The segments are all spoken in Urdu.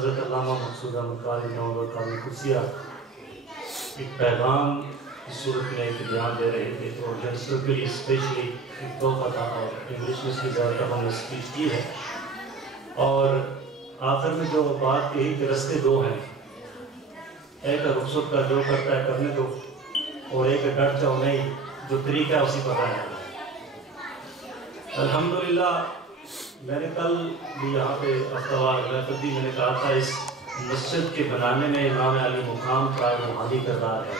حضرت علامہ مقصود احمد قاری نوبت قاری قدسیہ ایک پیغام کی صورت میں ایک بیان دے رہے تھے، تو جنسوں کے لیے اسپیشلی ایک تحفہ تھا اور انگلش میں اس کی زیادہ تر ہم نے اسپیچ کی ہے. اور آخر میں جو بات کہی کہ رستے دو ہیں، ایک رخصت کا جو کرتا ہے کرنے دو، اور ایک ڈٹ جاؤ نہیں، جو طریقہ ہے اسی پر آیا. الحمدللہ میں نے کل بھی یہاں پہ ہفتہ محفل دی، میں نے کہا تھا اس مسجد کے بنانے میں امام علی مقام کا روحانی کردار ہے.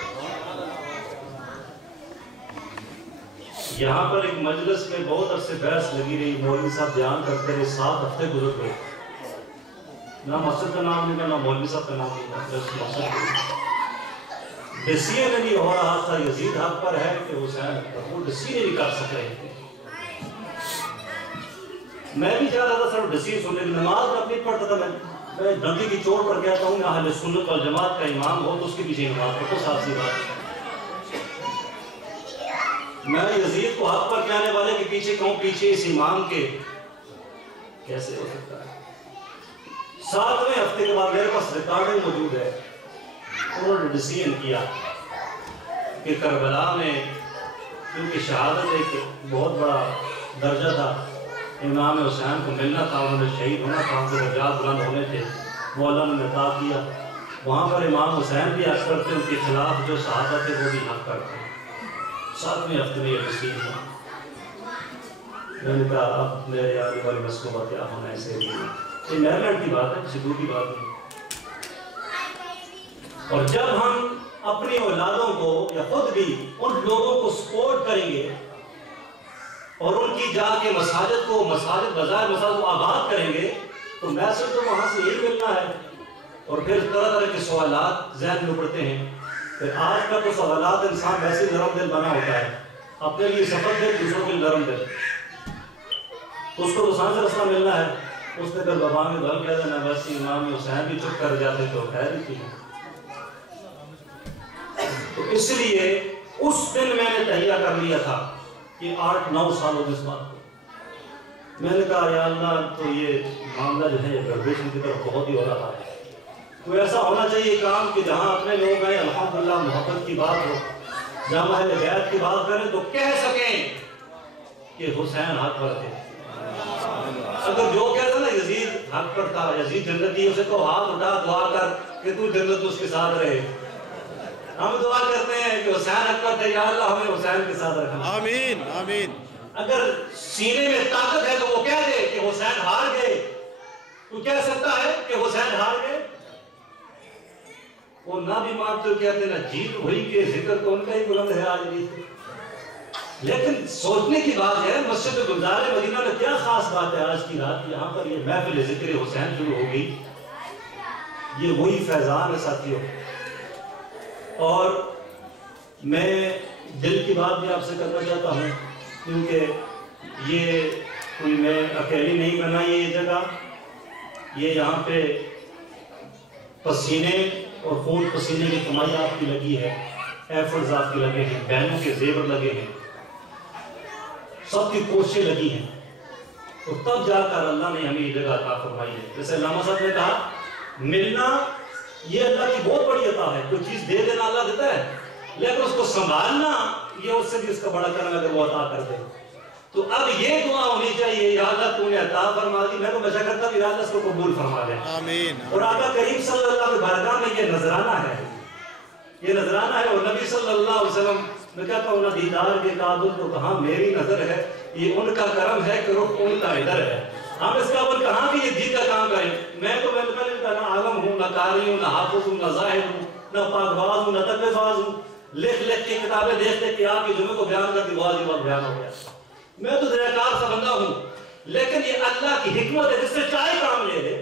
یہاں پر ایک مجلس میں بہت عرصے بحث لگی رہی، مولوی صاحب بیان کرتے رہے، 7 ہفتے گزر گئے، نہ مسجد کا نام نہیں، نہ مولوی صاحب کا نام نہیں. ڈسیزن نہیں ہو رہا تھا یزید حق پر ہے کہ حسین پر، وہ ڈسیزن نہیں کر سک رہے تھے. میں بھی چاہ رہا تھا سر ڈسیزن سننے کی، نماز میں اپنی پڑھتا تھا، میں ڈنڈی کی چوٹ پر کہتا ہوں اہل سنت والجماعت کا امام ہو تو اس کے پیچھے نماز پڑھو، صاف سی بات ہے. میں یزید کو حق پر کہنے والے کے پیچھے کہوں پیچھے اس امام کے کیسے ہو سکتا ہے. 7ویں ہفتے کے بعد میرے پاس ریکارڈنگ موجود ہے، انہوں نے ڈسیزن کیا کہ کربلا میں کیونکہ شہادت ایک بہت بڑا درجہ تھا، امام حسین کو ملنا تھا، انہوں نے شہید ہونا تھا، ان کے درجات بلند ہونے تھے، وہ اللہ نے عطا کیا. وہاں پر امام حسین بھی حق کرتے، ان کے خلاف جو شہادت ہے وہ بھی حق کرتے. 7ویں ہفتے میں یہ ڈسیزن ہوا. میں نے کہا اب میرے آنے والی مسئلہ کیا ہونا ایسے بھی، یہ میرلینڈ کی بات ہے، کسی دور کی بات نہیں. اور جب ہم اپنی اولادوں کو یا خود بھی ان لوگوں کو سپورٹ کریں گے اور ان کی جا کے مساجد بازار مساجد کو آباد کریں گے تو میسج تو وہاں سے یہی ملنا ہے. اور پھر طرح طرح کے سوالات ذہن میں اپڑتے ہیں. پھر آج کا تو سوالات انسان ویسے نرم دل بنا ہوتا ہے، اپنے لیے سفر دل، دوسروں کے نرم دل. اس کو رسان سے رسنا ملنا ہے، اس نے پھر بابا میں بھل کہہ دینا، ویسے امام حسین بھی چپ کر جاتے تو خیر ہی تھی. تو اس لیے اس دن میں نے تہیہ کر لیا تھا کہ 8-9 سال ہو گئے اس بات کو. میں نے کہا یا اللہ تو یہ معاملہ جو ہے یہ گردیشن کی طرف بہت ہی ہو رہا ہے. تو ایسا ہونا چاہیے کام کہ جہاں اپنے لوگ ہیں الحمدللہ محبت کی بات ہو، جہاں اہل بیت کی بات کریں تو کہہ سکیں کہ حسین حق پر تھے. اگر جو کہتا نا یزید حق پر تھا، یزید جنتی، اسے تو ہاتھ اٹھا دعا کر کہ تو جنت اس کے ساتھ رہے. ہم دعا کرتے ہیں کہ حسین حق پر تھے، یا اللہ ہمیں حسین کے ساتھ رکھنا. آمین آمین. اگر سینے میں طاقت ہے تو وہ کہہ دے کہ حسین ہار گئے. تو کہہ سکتا ہے کہ حسین ہار گئے؟ وہ نہ بھی مانتے کہتے نا جیت ہوئی کہ ذکر تو ان کا ہی بلند ہے آج بھی. لیکن سوچنے کی بات ہے مسجد گلزار مدینہ میں کیا خاص بات ہے آج کی رات یہاں پر یہ محفل ذکر حسین شروع ہو گئی. یہ وہی فیضان ہے ساتھیوں. اور میں دل کی بات بھی آپ سے کرنا چاہتا ہوں کیونکہ یہ کوئی میں اکیلی نہیں بنائی ہے یہ جگہ، یہ یہاں پہ پسینے اور خون پسینے کی کمائی آپ کی لگی ہے، ایفرز آپ کے لگے ہیں، بہنوں کے زیور لگے ہیں، سب کی کوششیں لگی ہیں. تو تب جا کر اللہ نے ہمیں یہ جگہ عطا فرمائی ہے. جیسے علامہ صاحب نے کہا ملنا یہ اللہ کی بہت بڑی عطا ہے. کوئی چیز دے دینا اللہ دیتا ہے، لیکن اس کو سنبھالنا یہ اس سے بھی اس کا بڑا کرم اگر وہ عطا کر دے. تو اب یہ دعا ہونی چاہیے یا اللہ تو نے عطا فرما دی، میں تو بچا کرتا بھی اللہ اس کو قبول فرما دے. آمین. اور آقا کریم صلی اللہ علیہ وسلم میں یہ نذرانہ ہے، یہ نذرانہ ہے. اور نبی صلی اللہ علیہ وسلم میں کہتا ہوں نہ دیدار کے قابل تو کہاں میری نظر ہے، یہ ان کا کرم ہے کہ رخ ان کا ادھر ہے. ہم اس قابل کہاں بھی یہ دین کا کام کریں. میں تو نہ عالم ہوں، نہ قاری ہوں، نہ حافظ ہوں، نہ زاہد ہوں، نہ پاک باز ہوں، نہ تقوی باز ہوں. لکھ کے کتابیں دیکھتے کہ آپ کی جمعے کو بیان کر دی بہت ہی بہت بیان ہو گیا. میں تو ذریعہ سا بندہ ہوں، لیکن یہ اللہ کی حکمت ہے، جس سے چاہے کام لے لے،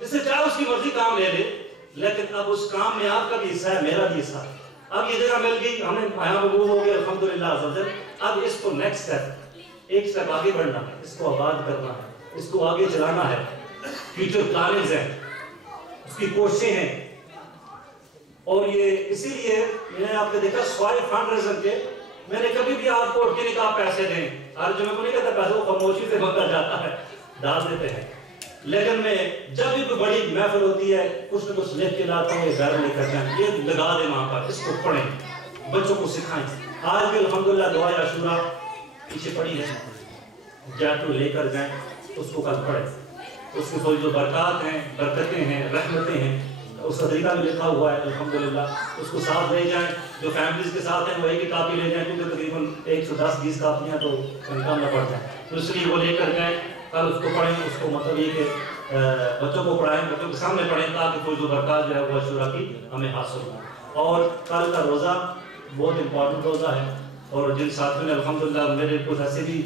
جس سے چاہے اس کی مرضی کام لے لے. لیکن اب اس کام میں آپ کا بھی حصہ ہے، میرا بھی حصہ ہے. اب یہ جگہ مل گئی، ہمیں یہاں مقبول ہو گیا الحمدللہ عزوجل. اب اس کو نیکسٹ اسٹیپ، ایک اسٹیپ آگے بڑھنا ہے، اس کو آباد کرنا ہے، اس کو آگے چلانا ہے. فیوچر پلاننگز ہیں، اس کی کوششیں ہیں. اور یہ اسی لیے میں نے آپ نے دیکھا سوائے فنڈ ریزن کے میں نے کبھی بھی آپ کو اٹھ کے نہیں کہا پیسے دیں. ہر جمعے کو نہیں کہتا پیسے، وہ خاموشی سے بندہ جاتا ہے، ڈال دیتے ہیں. لیکن میں جب بھی کوئی بڑی محفل ہوتی ہے کچھ نہ کچھ لکھ کے لاتا ہوں، یہ گھر لے کر جائیں، یہ لگا دیں وہاں پر، اس کو پڑھیں، بچوں کو سکھائیں۔ آج بھی الحمدللہ دعائے عاشورہ پیچھے پڑی ہے، جاتو لے کر جائیں، اس کو کل پڑھیں، اس کی کوئی جو برکات ہیں، برکتیں ہیں، رحمتیں ہیں، اس کا طریقہ بھی لکھا ہوا ہے الحمدللہ، اس کو ساتھ لے جائیں۔ جو فیملیز کے ساتھ ہیں وہ ایک ہی کاپی لے جائیں، کیونکہ تقریباً 110-20 کاپیاں تو انکام نہ پڑ جائیں، تو اس لیے وہ لے کر جائیں، کل اس کو پڑھیں، اس کو مطلب یہ کہ بچوں کو پڑھائیں، بچوں کے سامنے پڑھیں، تاکہ کوئی جو برکات جو ہے وہ عاشورہ کی ہمیں حاصل ہو۔ اور کل کا روزہ بہت امپورٹنٹ روزہ ہے، اور جن ساتھیوں نے الحمدللہ میرے کچھ ایسے بھی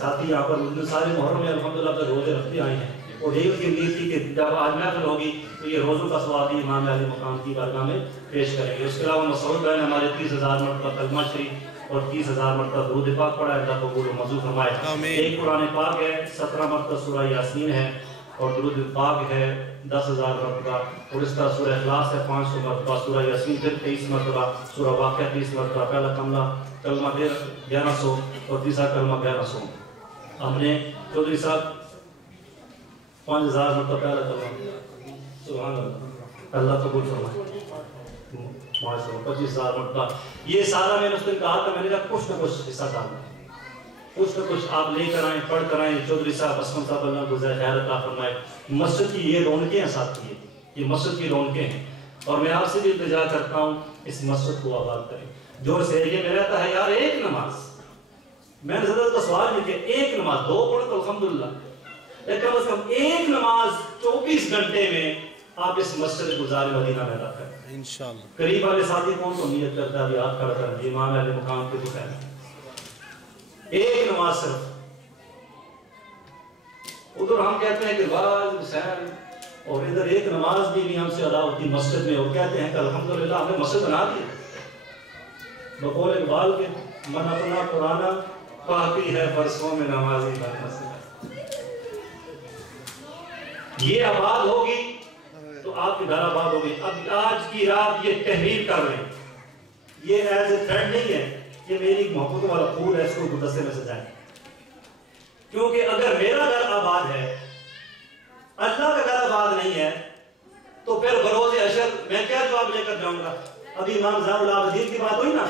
ساتھی یہاں پر سارے محرم میں الحمدللہ اپنے روزے رکھتے آئے ہیں، اور یہی ان کی نیت تھی کہ جب آج محفل ہوگی تو یہ روزوں کا ثواب بھی امام علی مقام کی بارگاہ میں پیش کریں گے۔ اس کے علاوہ مسعود بھائی نے ہمارے 30,000 مرتبہ کلمہ شریف اور 30,000 مرتبہ درود پاک پڑھا ہے، اللہ قبول و منظور فرمائے۔ ایک قرآن پاک ہے، 17 مرتبہ سورہ یاسین ہے، اور درود پاک ہے 10,000 مرتبہ، اور اس طرح سورہ اخلاص ہے 500 مرتبہ، سورہ یاسین پھر 23 مرتبہ، سورہ واقعہ 30 مرتبہ، پہلا کلمہ 1100 اور تیسرا کلمہ 1100۔ ہم نے چودھری صاحب 5,000 مرتبہ پہلا کلمہ، سبحان اللہ، اللہ قبول فرمائے، 25,000 مرتبہ۔ یہ سارا میں نے اس دن کہا تھا، میں نے کہا کچھ نہ کچھ حصہ ڈالنا، کچھ نہ کچھ آپ لے کر آئیں، پڑھ کر آئیں۔ چودھری صاحب اسلم صاحب اللہ گزر خیر عطا فرمائے، مسجد کی یہ رونقیں ہیں ساتھی، یہ مسجد کی رونقیں ہیں، اور میں آپ سے بھی التجا کرتا ہوں اس مسجد کو آباد کریں۔ جو اس ایریے میں رہتا ہے یار، ایک نماز، میں نے زیادہ کا سوال نہیں کیا، ایک نماز، 2 پڑھ تو الحمدللہ، لیکن کم از کم ایک نماز 24 گھنٹے میں آپ اس مسجد گزار مدینہ میں ادا کریں انشاءاللہ۔ قریب والے ساتھی کون تو نیت کرتا ہے، ہاتھ کھڑا کر دیں، امام علی مقام کے تو خیر ایک نماز صرف۔ ادھر ہم کہتے ہیں کہ باز حسین، اور ادھر ایک نماز بھی ہم سے ادا ہوتی مسجد میں، اور کہتے ہیں کہ الحمدللہ ہم نے مسجد بنا دی۔ بقول اقبال کے من اپنا پرانا پاکی ہے برسوں میں نمازی مسجد، یہ آباد ہوگی تو آپ کی گھر آباد ہوگی۔ اب آج کی رات یہ تحریر کر رہے ہیں، یہ ایز اے تھریڈ نہیں ہے، یہ میری محبت والا پھول ہے، اس کو گلدستے میں سجائیں، کیونکہ اگر میرا گھر آباد ہے، اللہ کا گھر آباد نہیں ہے، تو پھر بروز حشر میں کیا جواب لے کر جاؤں گا؟ ابھی امام زین العابدین کی بات ہوئی نا،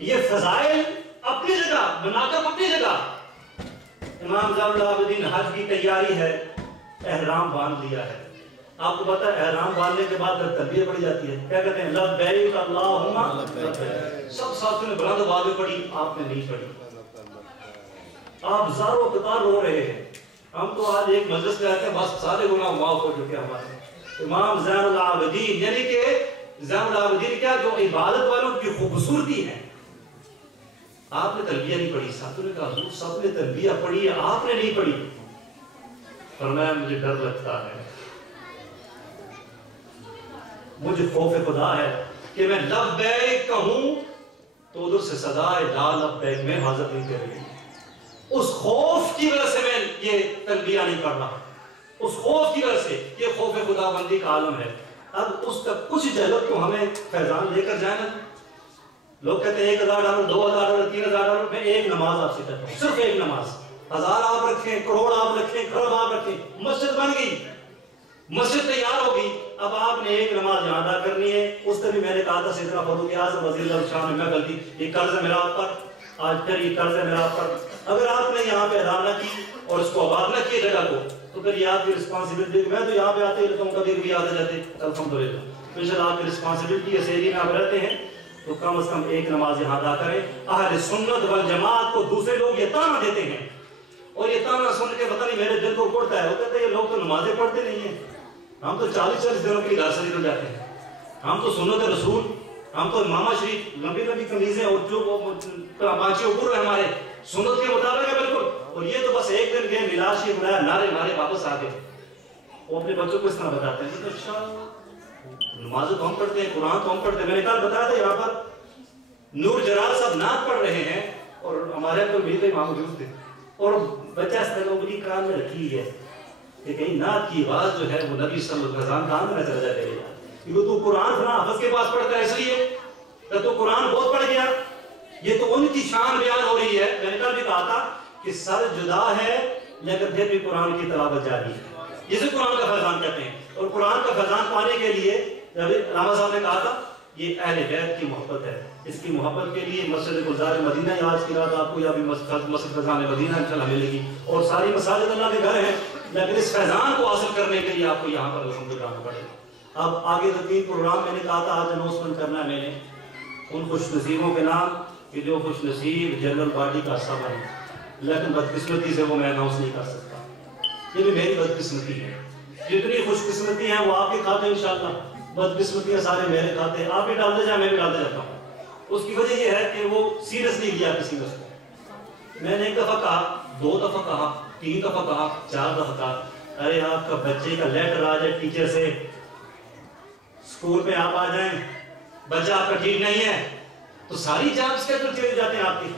یہ فضائل اپنی جگہ، مناقب اپنی جگہ۔ امام زین العابدین حج کی تیاری ہے، احرام باندھ لیا ہے، آپ کو پتا ہے احرام باندھنے کے بعد تلبیہ پڑھی جاتی ہے، کیا کہتے ہیں؟ لبیک اللہم لبیک۔ سب ساتھیوں نے بلند آواز میں پڑھی، آپ نے نہیں پڑھی، آپ زاروں قطار رو رہے ہیں۔ ہم تو آج ایک مجلس میں آتے ہیں، بس سارے گناہ معاف ہو چکے ہمارے۔ امام زین العابدین، یعنی کہ زین العابدین کیا، جو عبادت والوں کی خوبصورتی ہے، آپ نے تلبیہ نہیں پڑھی، ساتھوں نے کہا حضور سب نے تلبیہ پڑھی ہے، آپ نے نہیں پڑھی۔ فرمایا مجھے ڈر لگتا ہے، مجھے خوف خدا ہے کہ میں لبیک کہوں تو ادھر سے صدا ہے لا لبیک، میں حاضر نہیں کر رہی۔ اس خوف کی وجہ سے میں یہ تلبیہ نہیں پڑھ رہا، اس خوف کی وجہ سے، یہ خوف خدا بندی کا عالم ہے۔ اب اس کا کچھ جھلک تو ہمیں فیضان لے کر جائیں نا۔ لوگ کہتے ہیں 1,000 ڈالر، 2,000 ڈالر، 3,000 ڈالر، میں ایک نماز آپ سے کہتا ہوں، صرف ایک نماز۔ 1000 آپ رکھیں، کروڑ آپ رکھیں، کروڑ آپ رکھیں، مسجد بن گئی، مسجد تیار ہوگی۔ اب آپ نے ایک نماز یہاں ادا کرنی ہے۔ اس سے بھی میں نے کہا تھا سیدنا فاروق اعظم رضی اللہ شاہ میں غلطی، یہ قرض ہے میرا آپ پر، آج پھر یہ قرض ہے میرا آپ پر۔ اگر آپ نے یہاں پہ ادا نہ کی اور اس کو آباد نہ کیے جگہ کو، تو پھر یہ آپ کی رسپانسبلٹی، میں تو یہاں پہ آتے ہی رہتا ہوں، کبھی کبھی آتے جاتے، الحمدللہ انشاءاللہ آپ کی رسپانسبلٹی ہے، سیری میں آپ رہتے ہیں تو کم از کم ایک نماز یہاں ادا کریں۔ اہل سنت والجماعت کو دوسرے لوگ یہ تانا دیتے ہیں، اور یہ تانا سن کے پتہ نہیں میرے دل کو اڑتا ہے، وہ کہتے ہیں یہ لوگ تو نمازیں پڑھتے نہیں ہیں، ہم تو 40 دنوں کے لیے گھر سے نکل جاتے ہیں، ہم تو سنت رسول، ہم تو امامہ شریف، لمبی لمبی قمیضیں اور جو پانچے اوپر ہے ہمارے، سنت کے مطابق ہے بالکل، اور یہ تو بس ایک دن گئے میلاد شریف بنایا، نعرے مارے واپس آ گئے۔ وہ اپنے بچوں کو اس طرح بتاتے ہیں، اچھا نمازیں تو ہم پڑھتے ہیں، قرآن تو ہم پڑھتے ہیں۔ میں نے کل بتایا تھا یہاں پر نور جلال صاحب نعت پڑھ رہے ہیں، اور ہمارے پر بھی وہاں موجود تھے، اور بچہ استغفاری کان میں رکھی ہے کہ کہیں نعت کی آواز جو ہے وہ نبی صلی اللہ علیہ وسلم کان میں چلا جائے گا، کیونکہ تو قرآن فلاں حافظ کے پاس پڑھتا ہے، اس لیے تو قرآن بہت پڑھ گیا۔ یہ تو ان کی شان بیان ہو رہی ہے۔ میں نے کل بھی کہا تھا کہ سر جدا ہے لیکن پھر بھی قرآن کی تلاوت جاری ہے، جسے قرآن کا فیضان کہتے ہیں. اور قرآن کا فیضان پانے کے لیے علامہ صاحب نے کہا تھا یہ اہل بیت کی محبت ہے. اس کی محبت کے لیے مسجد گلزار مدینہ آج کی رات آپ کو یا بھی مسجد فیضان مدینہ انشاءاللہ ملے گی. اور ساری مساجد اللہ کے گھر ہیں، لیکن اس فیضان کو حاصل کرنے کے لیے آپ کو یہاں پر الحمدللہ آنا پڑے گا. اب آگے تو 3 پروگرام میں نے کہا تھا آج اناؤنسمنٹ کرنا ہے میں نے ان خوش نصیبوں کے نام کہ جو خوش نصیب جنرل باڈی کا حصہ بنے، لیکن بدقسمتی سے وہ میں اناؤنس نہیں کر سکتا. یہ بھی میری بدقسمتی ہے. جتنی خوش قسمتی ہیں وہ آپ کے کھاتے ہیں انشاءاللہ، بدقسمتیاں سارے میرے کھاتے ہیں. آپ بھی ڈالتے جائیں، میں بھی ڈالتے جاتا ہوں. اس کی وجہ یہ ہے کہ وہ سیریس نہیں لیا کسی نے اس کو. میں نے 1 دفعہ کہا، 2 دفعہ کہا، 3 دفعہ کہا، 4 دفعہ کہا، ارے آپ کا بچے کا لیٹر آ جائے ٹیچر سے اسکول میں آپ آ جائیں، بچہ آپ کا ٹھیک نہیں ہے تو ساری جاب اسکیڈول چلے جاتے ہیں آپ کی.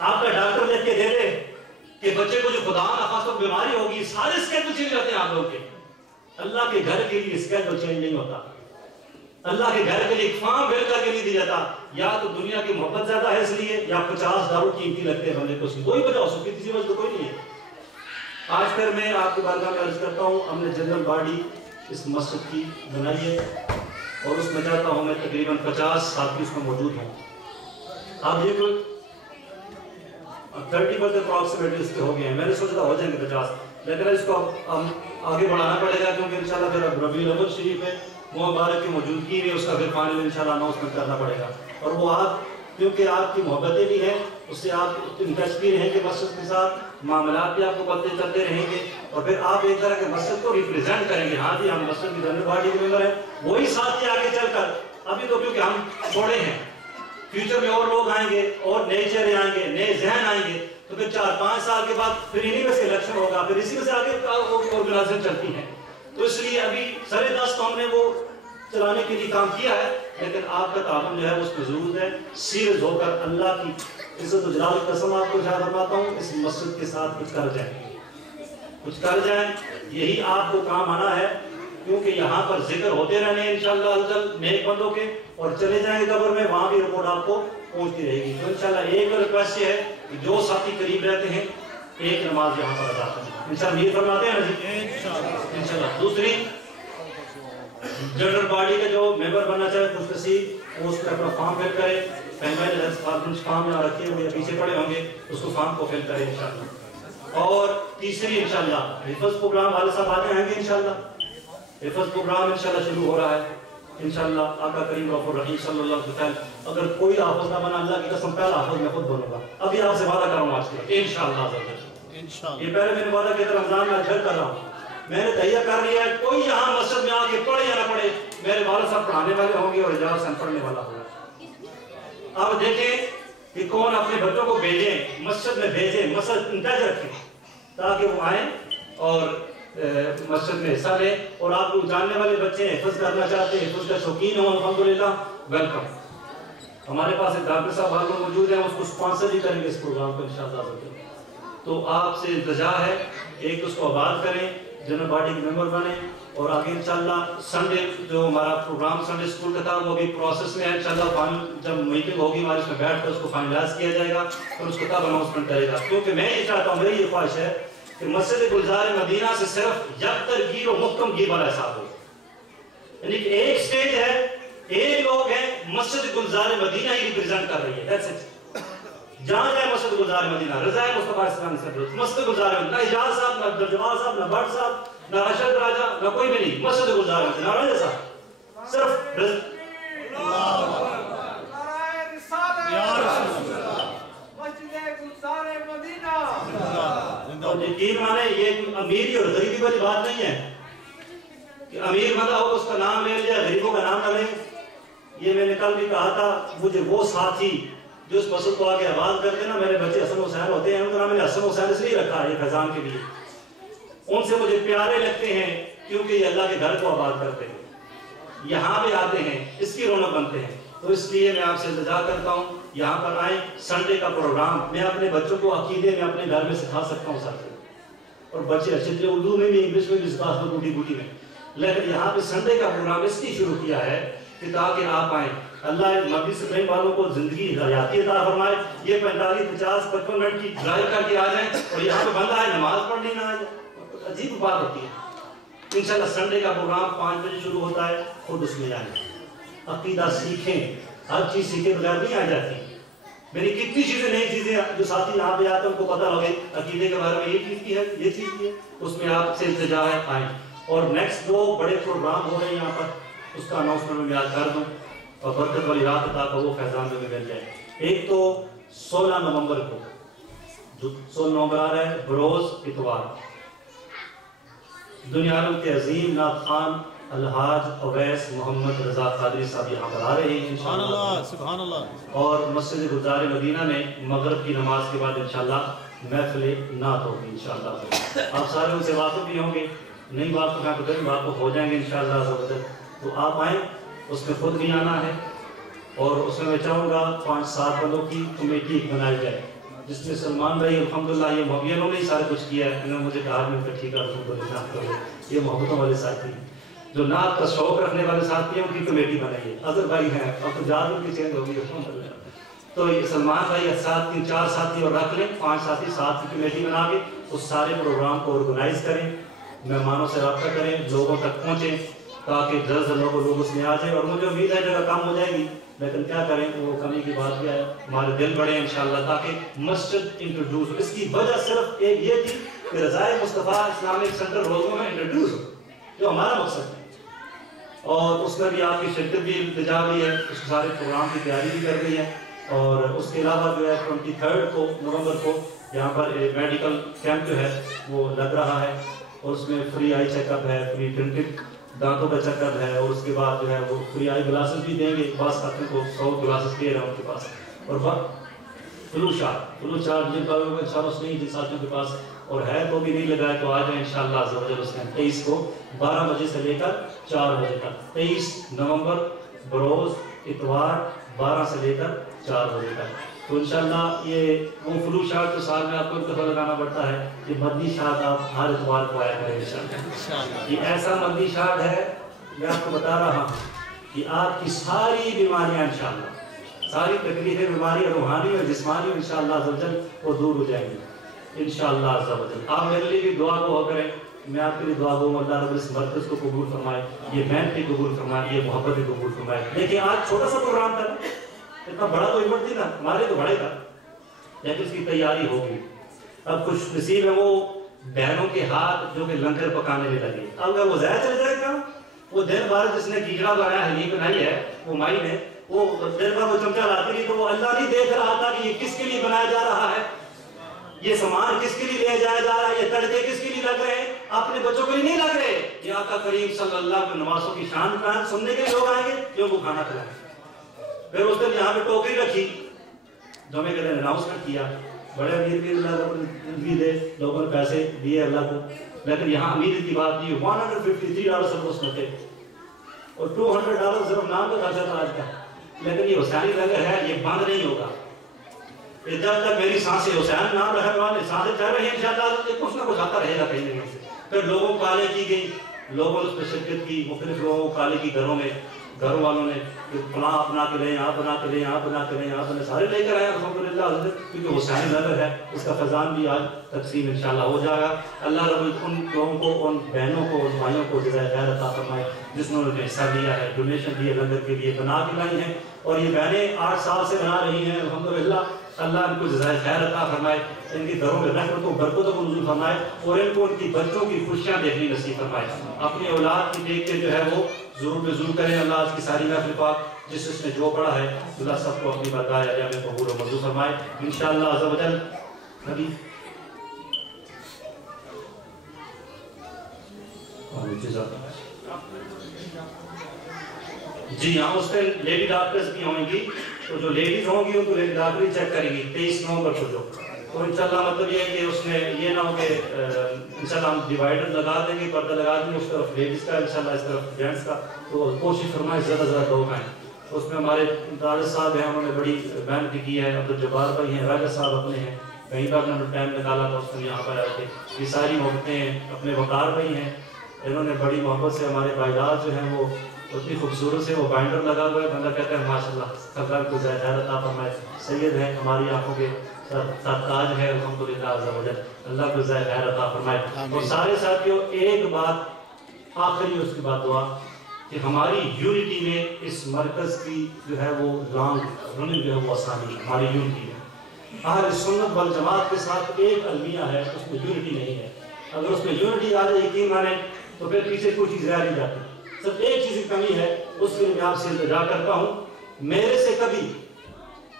آپ کا ڈاکٹر لکھ کے دے دے کہ بچے کو جو خدا نخواستہ بیماری ہوگی، سارے اسکیڈول چینج جاتے ہیں آپ لوگ کے. اللہ کے گھر کے لیے اسکیڈول چینج نہیں ہوتا. اللہ کے گھر کے لیے ایک فارم بھیج کر کے نہیں دیا جاتا. یا تو دنیا کی محبت زیادہ ہے اس لیے، یا 50 دارو قیمتی لگتے ہیں بندے کو. اس کی کوئی وجہ ہو سکتی، کسی وجہ تو کوئی نہیں ہے. آج پھر میں آپ کے بارگاہ میں عرض کرتا ہوں، ہم نے جنرل باڈی اس مسجد کی بنائی ہے اور اس میں چاہتا ہوں میں تقریباً 50 ساتھی اس میں موجود ہوں. اب یہ کوئی 30% اپروکسیمیٹلی اس کے ہو گئے ہیں. میں نے سوچا تھا ہو جائیں گے 50، لیکن اس کو آگے بڑھانا پڑے گا کیونکہ انشاءاللہ پھر ربیع الاول شریف ہے، وہ مبارک کی موجودگی میں اس کا پھر فائنل انشاءاللہ اناؤنسمنٹ کرنا پڑے گا. اور وہ آپ کیونکہ آپ کی محبتیں بھی ہیں، اس سے آپ انٹچ بھی رہیں گے مسجد کے ساتھ، معاملات بھی آپ کو بدلتے چلتے رہیں گے، اور پھر آپ ایک طرح کے مسجد کو ریپریزنٹ کریں گے. ہاں جی ہم مسجد کی جنرل باڈی کے ممبر ہیں، وہی ساتھ ہی آگے چل کر ابھی تو کیونکہ ہم چھوڑے ہیں، فیوچر میں اور لوگ آئیں گے اور نئے چہرے آئیں گے، نئے ذہن آئیں گے، تو پھر 4-5 سال کے بعد پھر انہی میں سے الیکشن ہوگا، پھر اسی میں سے آگے آرگنائزیشن چلتی ہیں. تو اس لیے ابھی سرے دست ہم نے وہ چلانے کے لیے کام کیا ہے، لیکن آپ کا تعاون جو ہے اس پہ ضرورت ہے. سیریس ہو کر اللہ کی عزت و جلال کی قسم آپ کو یاد فرماتا ہوں، اس مسجد کے ساتھ کچھ کر جائیں، کچھ کر جائیں. یہی آپ کو کام آنا ہے، کیونکہ یہاں پر ذکر ہوتے رہنے ہیں انشاءاللہ نیک بندوں کے، اور چلے جائیں گے قبر میں، وہاں بھی رپورٹ آپ کو پہنچتی رہے گی. تو انشاءاللہ ایک ریکویسٹ یہ ہے کہ جو ساتھی قریب رہتے ہیں ایک نماز یہاں پر ادا کریں انشاءاللہ. یہ فرماتے ہیں نا جی انشاءاللہ. دوسری جنرل باڈی کا جو ممبر بننا چاہے خوش نصیب، وہ اس پر اپنا فارم فل کرے. پہلے فارم یہاں رکھے ہوئے پیچھے پڑے ہوں گے، اس کو فارم کو فل کرے انشاءاللہ. اور تیسری انشاءاللہ حفظ پروگرام والے صاحب آتے ہیں گے انشاءاللہ. حفظ پروگرام انشاءاللہ شروع ہو رہا ہے انشاءاللہ. آقا کریم رؤوف الرحیم صلی اللہ علیہ وسلم، اگر کوئی حافظ نہ بنا، اللہ کی قسم پہلا حافظ میں خود بنوں گا. ابھی آپ سے وعدہ کر رہا ہوں آج کے انشاءاللہ. یہ پہلے میں نے وعدہ کیا تھا رمضان میں گھر کر رہا ہوں، میں نے تہیہ کر لیا ہے. کوئی یہاں مسجد میں آ کے پڑھے یا نہ پڑھے، میرے والد صاحب پڑھانے والے ہوں گے اور اجازت سے پڑھنے والا ہوگا. اب دیکھیں کہ کون اپنے بچوں کو بھیجیں، مسجد میں بھیجیں، مسجد انتظار رکھیں تاکہ وہ آئیں اور مسجد میں حصہ لیں. اور آپ لوگ جاننے والے بچے ہیں، حفظ کرنا چاہتے ہیں، حفظ کا شوقین ہوں، الحمدللہ ویلکم. ہمارے پاس ایک ڈاکٹر صاحب حال میں موجود ہیں، اس کو اسپانسر بھی کریں گے اس پروگرام کو انشاءاللہ. تو آپ سے التجا ہے ایک اس کو آباد کریں، جنرل باڈی کے ممبر بنیں، اور آگے انشاءاللہ سنڈے جو ہمارا پروگرام سنڈے اسکول کا تھا وہ بھی پروسیس میں ہے انشاءاللہ. فائنل جب میٹنگ ہوگی ہماری اس میں بیٹھ کر اس کو فائنلائز کیا جائے گا اور اس کو تب اناؤنسمنٹ کرے گا. کیونکہ میں یہ چاہتا ہوں، میری یہ خواہش ہے کہ مسجد گلزار مدینہ سے صرف یکتر گیر و محکم گیر والا حساب ہو. یعنی کہ ایک سٹیج ہے، ایک لوگ ہیں، مسجد گلزار مدینہ ہی ریپریزنٹ کر رہی ہے. That's it. جہاں جائے مسجد گلزار مدینہ، رضا مصطفیٰ اسلام سے مسجد گلزار مدینہ. نہ اجاز صاحب، نہ عبدالجواد صاحب، نہ بٹ صاحب، نہ رشد راجہ، نہ کوئی بھی نہیں. مسجد گلزار مدینہ راجہ صاحب صرف یقین مانے یہ امیری اور غریبی والی بات نہیں ہے کہ امیر بندہ ہو اس کا نام لے لیا، غریبوں کا نام نہ لیں. یہ میں نے کل بھی کہا تھا، مجھے وہ ساتھی جو اس مسجد کو آگے آباد کرتے ہیں نا، میرے بچے حسن حسین ہوتے ہیں، ان کا نام میں نے حسن حسین اس لیے رکھا ہے یہ فیضان کے لیے. ان سے مجھے پیارے لگتے ہیں کیونکہ یہ اللہ کے گھر کو آباد کرتے ہیں، یہاں پہ آتے ہیں، اس کی رونق بنتے ہیں. تو اس لیے میں آپ سے التجا کرتا ہوں یہاں پر آئیں. سنڈے کا پروگرام میں اپنے بچوں کو عقیدے میں اپنے گھر میں سکھا سکتا ہوں ساتھ، اور بچے اچھے تھے اردو میں بھی، انگلش میں بھی سکھا سکتا ہوں بوٹی بوٹی میں. لیکن یہاں پہ سنڈے کا پروگرام اس لیے شروع کیا ہے کہ تاکہ آپ آئیں. اللہ مدی سے بہن والوں کو زندگی حیاتی عطا فرمائے. یہ 45 50 55 منٹ کی ڈرائیو کر کے آ جائیں اور یہاں پہ بندہ ہے نماز پڑھنے نہ آ جائے. عجیب بات ہوتی ہے. انشاءاللہ سنڈے کا پروگرام 5 بجے شروع ہوتا ہے, خود اس میں جائیں, عقیدہ سیکھیں. ہر چیز سیکھے بغیر نہیں آ جاتی. میری کتنی چیزیں نئی چیزیں جو ساتھی یہاں پہ آتے ہیں ان کو پتہ لگے عقیدے کے بارے میں, یہ چیز کی ہے, یہ چیز کی ہے, اس میں آپ سے التجا ہے آئیں. اور نیکسٹ 2 بڑے پروگرام ہو رہے ہیں یہاں پر, اس کا اناؤنسمنٹ میں یاد کر دوں, اور برکت والی رات عطا کا وہ فیضان میں مل جائے. ایک تو 16 نومبر کو, جو 16 نومبر آ رہا ہے بروز اتوار, دنیا عالم کے عظیم نعت خوان الحاج اویس محمد رضا قادری صاحب یہاں پر آ رہے ہیں انشاءاللہ. سبحان اللہ. اور مسجد گلزار مدینہ میں مغرب کی نماز کے بعد انشاءاللہ محفل نعت ہوگی انشاءاللہ. آپ سارے ان سے واقف بھی ہوں گے, نئی بات تو میں تو کہیں واقف ہو جائیں گے انشاءاللہ. تو آپ آئیں, اس میں خود بھی آنا ہے, اور اس میں چاہوں گا 5-7 بندوں کی کمیٹی بنائی جائے, جس میں سلمان بھائی الحمدللہ یہ انہوں نے ہی سارا کچھ کیا ہے. انہوں نے مجھے کہا میں کہ ٹھیک ہے, یہ محبتوں والے ساتھی ہیں, جو نعت کا شوق رکھنے والے ساتھی ہیں, ان کی کمیٹی بنائیے. اظہر بھائی ہیں, اب تو جان ان کی چینج ہوگی الحمدللہ. تو یہ سلمان بھائی 4 ساتھی اور رکھ لیں, 5 ساتھی 7 کی کمیٹی بنا کے اس سارے پروگرام کو آرگنائز کریں, مہمانوں سے رابطہ کریں, لوگوں تک پہنچیں تاکہ جلد سے لوگ اس میں آ جائیں. اور مجھے امید ہے جگہ کم ہو جائے گی, لیکن کیا کریں, وہ کمی کی بات کیا ہے, ہمارے دل بڑے انشاءاللہ تاکہ مسجد انٹروڈیوس ہو. اس کی وجہ صرف ایک یہ تھی کہ رضائے مصطفیٰ اسلامک سینٹر روزوں میں انٹروڈیوس ہو, جو ہمارا مقصد ہے. اور اس میں بھی آپ کی شرکت بھی التجا ہوئی ہے, اس کے سارے پروگرام کی تیاری بھی کر رہی ہے. اور اس کے علاوہ جو ہے 23 نومبر کو یہاں پر میڈیکل کیمپ جو ہے وہ لگ رہا ہے, اور اس میں فری آئی چیک اپ ہے, فری ڈینٹل دانتوں کا چیک اپ ہے, اور اس کے بعد جو ہے وہ فری آئی گلاسز بھی دیں گے. بعض ساتھیوں کو 100 گلاسز دے رہا ہوں ان کے پاس. اور فلو شاٹ جن کا انشاءاللہ نہیں, جن ساتھیوں کے پاس اور ہے تو بھی نہیں لگائے تو آ جائیں انشاءاللہ عز و جل. اس میں 23 کو 12 بجے سے لے کر 4 بجے تک, 23 نومبر بروز اتوار 12 سے لے کر 4 بجے تک. تو انشاءاللہ یہ وہ فلو شاٹ تو سال میں آپ کو ایک دفعہ لگانا پڑتا ہے, یہ مدنی شاٹ آپ ہر اتوار کو آیا کریں انشاءاللہ. یہ ایسا مدنی شاٹ ہے, میں آپ کو بتا رہا ہوں کہ آپ کی ساری بیماریاں انشاءاللہ, ساری تکلیفیں, بیماری روحانی اور جسمانی انشاءاللہ عز و جل وہ دور ہو جائیں گے انشاءاللہ عز و جل. آپ میرے لیے بھی دعا کو کریں, میں آپ کے لیے دعا گو, اللہ رب اس مرکز کو قبول فرمائے, یہ محنت بھی قبول فرمائے, یہ محبت بھی قبول فرمائے. دیکھیں آج چھوٹا سا پروگرام تھا, اتنا بڑا تو ایونٹ تھی نا, ہمارے تو بڑے تھا, لیکن اس کی تیاری ہوگی. اب خوش نصیب ہے وہ بہنوں کے ہاتھ جو کہ لنگر پکانے میں لگے. اب اگر وہ ضائع چل جائے گا, وہ دن بھر جس نے کیکڑا بنایا ہے, یہ بنائی ہے وہ مائی نے, وہ دن بھر وہ چمچہ لاتی رہی, تو وہ اللہ نہیں دیکھ رہا تھا کہ یہ کس کے لیے بنایا جا رہا ہے, یہ سامان کس کے لیے لے جایا جا رہا ہے, یہ تڑکے کس کے لیے لگ رہے ہیں, اپنے بچوں کے لیے نہیں لگ رہے. یہ آقا کریم صلی اللہ علیہ وسلم نمازوں کی شان بیان سننے کے لیے لوگ آئیں گے, جو وہ کھانا کھلائیں. پھر اس دن یہاں پہ ٹوکری رکھی, جمعے کے دن اناؤنسمنٹ کیا, بڑے امیر بھی اللہ بھی دے, لوگوں نے پیسے دیے اللہ کو, لیکن یہاں امیر کی بات نہیں. $153 صرف اس میں تھے, اور $200 صرف نام کا خرچہ تھا آج کا. لیکن یہ حسینی لنگر ہے, یہ بند نہیں ہوگا. جب تک میری سانسیں حسین نام رہے والے سانسیں چل رہی ہیں انشاءاللہ, یہ کچھ نہ کچھ آتا رہے گا کہیں نہ کہیں سے. پھر لوگوں کو کالے کی گئی, لوگوں نے اس پہ شرکت کی, مختلف لوگوں کو کالے کی گھروں میں, گھر والوں نے فلاں آپ بنا کے لیں, آپ بنا کے لیں, آپ بنا کے لیں, آپ بنا سارے لے کر آئے الحمدللہ, کیونکہ حسین نظر ہے, اس کا فیضان بھی آج تقسیم انشاءاللہ ہو جائے گا. اللہ رب ان لوگوں کو, ان بہنوں کو, ان بھائیوں کو جزائے خیر عطا فرمائے جس نے انہوں نے حصہ لیا ہے, ڈونیشن دیے, لنگر کے لیے بنا کے لائی ہیں, اور یہ بہنیں 8 سال سے بنا رہی ہیں الحمدللہ. اللہ ان کو جزائے خیر عطا فرمائے, ان کی گھروں میں رحمت و برکتوں کو نزول فرمائے, اور ان کو ان کی بچوں کی خوشیاں دیکھنی نصیب فرمائے. اپنی اولاد کی دیکھ کے جو ہے وہ ضرور بے ضرور کریں. اللہ آج کی ساری محفل پاک جس نے جو پڑھا ہے, اللہ سب کو اپنی بارگاہ عالیہ میں قبول و منظور فرمائے انشاءاللہ عز و جل. نبی جی ہاں, اس دن لیڈی ڈاکٹرز بھی ہوں گی, تو جو لیڈیز ہوں گی ان کو لیڈی ڈاکٹر چیک کریں گی 23 نومبر کو جو. تو انشاءاللہ مطلب یہ ہے کہ اس میں یہ نہ ہو کہ انشاءاللہ ہم ڈیوائڈر لگا دیں گے, پردہ لگا دیں گے, اس طرف لیڈیز کا انشاءاللہ اس طرف جینٹس کا. تو کوشش فرمائیں زیادہ زیادہ لوگ آئیں. اس میں ہمارے دارج صاحب ہیں, انہوں نے بڑی محنت کی ہے, عبدالجبار بھائی ہیں, راجہ صاحب اپنے ہیں, کہیں پر انہوں نے ٹائم نکالا تھا اس میں یہاں پر آئے تھے. یہ ساری محبتیں ہیں, اپنے وقار بھائی ہیں, انہوں نے بڑی محبت سے ہمارے بھائیدار جو ہیں وہ اتنی خوبصورت سے وہ بائنڈر لگا ہوا ہے, بندہ کہتا ہے ماشاءاللہ, اللہ کو خیر عطا فرمائے. سید ہیں ہماری آنکھوں کے ساتھ تاج ہے الحمدللہ عز و جل، اللہ کو جزائے خیر عطا فرمائے۔ اور سارے ساتھیوں ایک بات آخری، اس کے بعد دعا کہ ہماری یونٹی میں اس مرکز کی جو ہے وہ لانگ رننگ جو ہے وہ آسانی ہے ہماری یونٹی میں۔ اہل سنت والجماعت کے ساتھ ایک المیہ ہے، اس میں یونٹی نہیں ہے۔ اگر اس میں یونٹی آ جائے یقین مانے تو پھر پیچھے کوئی چیز رہ نہیں جاتی۔ صرف ایک چیز کی کمی ہے، اس کے لیے میں آپ سے التجا کرتا ہوں، میرے سے کبھی،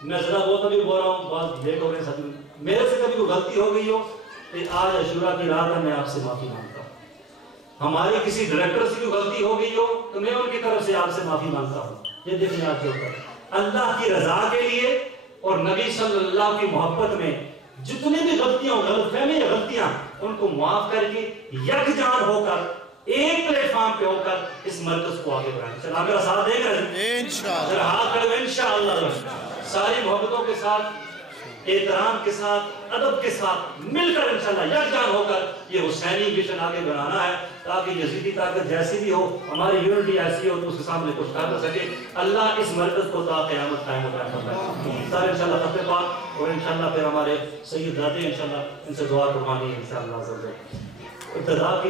میں ذرا بہت ابھی بول رہا ہوں، بات لیٹ ہو رہے ہیں ساتھ میں، میرے سے کبھی کوئی غلطی ہو گئی ہو کہ آج عاشورہ کی رات ہے، میں آپ سے معافی مانگتا ہوں۔ ہماری کسی ڈائریکٹر سے کوئی غلطی ہو گئی ہو تو میں ان کی طرف سے آپ سے معافی مانگتا ہوں۔ یہ دیکھیں آپ کے اوپر اللہ کی رضا کے لیے اور نبی صلی اللہ کی محبت میں جتنے بھی غلطیاں غلط فہمی یا غلطیاں ان کو معاف کر کے یکجان ہو کر ایک پلیٹ فارم پہ ہو کر اس مرکز کو آگے بڑھائیں۔ چلا میرا ساتھ دے کر انشاءاللہ ہاتھ کر انشاءاللہ ساری محبتوں کے ساتھ، احترام کے ساتھ، ادب کے ساتھ مل کر انشاءاللہ یکجان ہو کر یہ حسینی مشن آگے بڑھانا ہے، تاکہ یزیدی طاقت جیسی بھی ہو، ہماری یونٹی ایسی ہو تو اس کے سامنے کچھ کر سکے۔ اللہ اس مرکز کو تا قیامت قائم و دائم فرمائے۔ سارے انشاءاللہ خط پاک اور انشاءاللہ پھر ہمارے سید دادے انشاءاللہ ان سے دعا قربانی انشاءاللہ ابتدا کی